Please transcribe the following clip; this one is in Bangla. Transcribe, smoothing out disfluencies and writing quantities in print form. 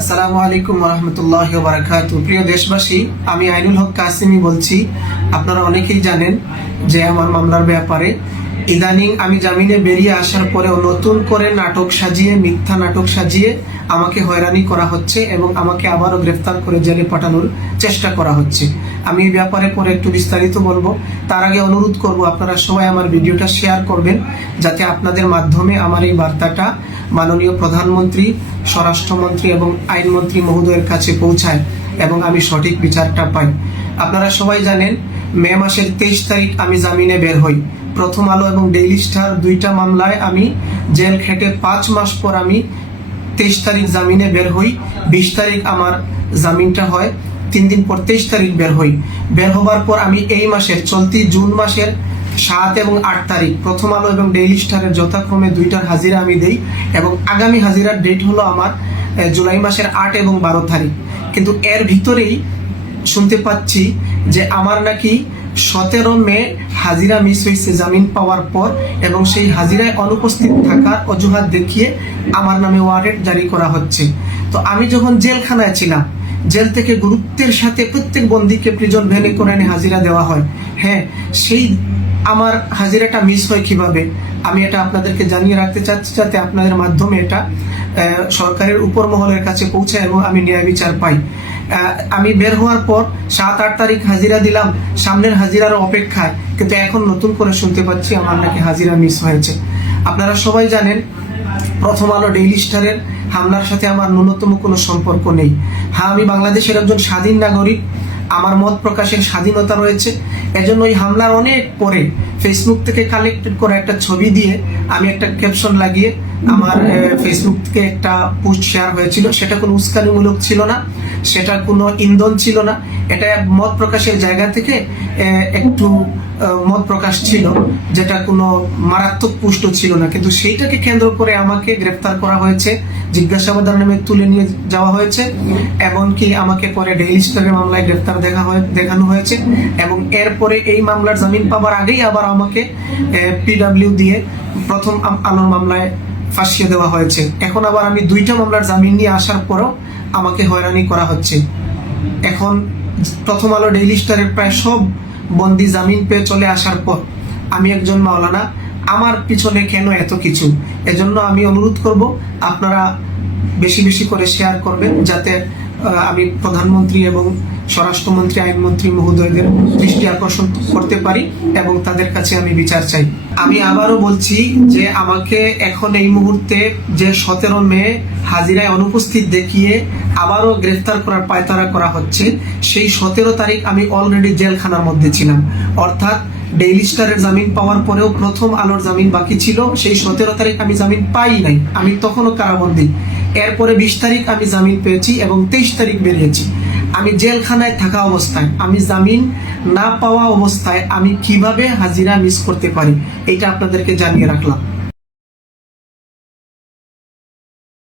আসসালামু আলাইকুম রহমতুল্লাহ বারাকাতু। প্রিয় দেশবাসী, আমি আইনুল হক কাসিমি বলছি। আপনারা অনেকেই জানেন যে আমার মামলার ব্যাপারে ইদানিং আমি জামিনে বেরিয়ে আসার পরেও নতুন করে নাটক সাজিয়ে, মিথ্যা নাটক সাজিয়ে আমাকে হয়রানি করা হচ্ছে এবং আমাকে আবারও গ্রেফতার করে জেলে পাঠানোর চেষ্টা করা হচ্ছে। আমি এই ব্যাপারে পরে একটু বিস্তারিত বলবো। তার আগে অনুরোধ করব আপনারা সবাই আমার ভিডিওটা শেয়ার করবেন, যাতে আপনাদের মাধ্যমে আমার এই বার্তাটা মাননীয় প্রধানমন্ত্রী, স্বরাষ্ট্রমন্ত্রী এবং আইনমন্ত্রী মহোদয়ের কাছে পৌঁছায় এবং আমি সঠিক বিচারটা পাই। আপনারা সবাই জানেন, মে মাসের 23 তারিখ আমি জামিনে বের হই। প্রথম আলো এবং ডেইলি স্টার দুইটা মামলায় আমি জেল খেটে 5 মাস পর আমি 23 তারিখ জামিনে বের হই। 20 তারিখ আমার জামিনটা হয়, 3 দিন পর 23 তারিখ বের হই। বের হবার পর আমি এই মাসের চলতি জুন মাসের 7 এবং 8 তারিখ প্রথম আলো এবং ডেইলি স্টারের যথাক্রমে দুইটার হাজিরা আমি দেই এবং আগামী হাজিরার ডেট হলো আমার জুলাই মাসের 8 এবং 12 তারিখ। কিন্তু এর ভিতরেই শুনতে পাচ্ছি যে আমার নাকি 17 মে হাজিরা মিস হয়েছে জামিন পাওয়ার পর, এবং সেই হাজিরায় অনুপস্থিত থাকার অজুহাত দেখিয়ে আমার নামে ওয়ারেন্ট জারি করা হচ্ছে। তো আমি যখন জেলখানায় ছিলাম, জেল থেকে গুরুত্বের সাথে প্রত্যেক বন্দীকে প্রিজন ভ্যানে করে এনে হাজিরা দেওয়া হয়। হ্যাঁ, সেই আমার হাজিরাটা মিস হয় কিভাবে, আমি এটা আপনাদেরকে জানিয়ে রাখতে চাচ্ছি, যাতে আপনাদের মাধ্যমে এটা সরকারের উপর মহলের কাছে পৌঁছায় এবং আমি ন্যায় বিচার পাই। আমি বের হওয়ার পর 7-8 তারিখ হাজিরা দিলাম, সামনের হাজিরার অপেক্ষায়, কিন্তু এখন নতুন করে শুনতে পাচ্ছি আমার নাকি হাজিরা মিস হয়েছে। আপনারা সবাই জানেন, প্রথম আলো ডেইলি স্টারের হামলার সাথে আমার ন্যূনতম কোনো সম্পর্ক নেই। হ্যাঁ, আমি বাংলাদেশের একজন স্বাধীন নাগরিক, আমার মত প্রকাশের স্বাধীনতা রয়েছে। এজন্য ওই হামলার অনেক পরে ফেসবুক থেকে কালেক্টেড করা একটা ছবি দিয়ে আমি একটা ক্যাপশন লাগিয়ে আমার ফেসবুক থেকে একটা পোস্ট শেয়ার হয়েছিল। সেটা কোনো উস্কানিমূলক ছিল না, সেটা কোনো ইন্ধন ছিল না, এটা মত প্রকাশের জায়গা থেকে একটু মত প্রকাশ ছিল, যেটা কোনো মারাত্মক পুষ্ট ছিল না। কিন্তু সেইটাকে কেন্দ্র করে আমাকে গ্রেফতার করা হয়েছে, জিজ্ঞাসাবাদের নামে তুলে নিয়ে যাওয়া হয়েছে, এমনকি আমাকে পরে ডেইলি স্টারের মামলায় গ্রেফতার দেখানো হয়েছে। এবং এরপরে এই মামলার জামিন পাওয়ার আগেই আবার আমাকে পিডব্লিউ দিয়ে প্রথম আলোর মামলায় ফাঁসিয়ে দেওয়া হয়েছে। এখন আবার আমি দুইটা মামলার জামিন নিয়ে আসার পরও আমাকে হয়রানি করা হচ্ছে। এখন প্রথম আলো ডেইলি স্টারের প্রায় সব বন্দি জামিন পেয়ে চলে আসার পর আমি একজন মাওলানা, আমার পিছনে কেন এত কিছু? এজন্য আমি অনুরোধ করব আপনারা বেশি বেশি করে শেয়ার করবেন, যাতে আমি প্রধানমন্ত্রী এবং স্বরাষ্ট্রমন্ত্রী, আইনমন্ত্রী মহোদয়দের দৃষ্টি আকর্ষণ করতে পারি এবং তাদের কাছে আমি বিচার চাই। আমি আবারও বলছি যে আমাকে এখন এই মুহূর্তে যে 17 মে হাজিরায় অনুপস্থিত দেখিয়ে আবারও গ্রেফতার করার পায়তারা করা হচ্ছে, সেই 17 তারিখ আমি অলরেডি জেলখানার মধ্যে ছিলাম। অর্থাৎ ডেইলি স্টারের জামিন পাওয়ার পরেও প্রথম আলোর জামিন বাকি ছিল। সেই 17 তারিখ আমি জামিন পাই নাই, আমি তখনও কারাবন্দী। এরপরে 20 তারিখ আমি জামিন পেয়েছি এবং 23 তারিখ বেরিয়েছি। আমি জেলখানায় থাকা অবস্থায়, আমি জামিন না পাওয়া অবস্থায় আমি কিভাবে হাজিরা মিস করতে পারি, এটা আপনাদেরকে জানিয়ে রাখলাম।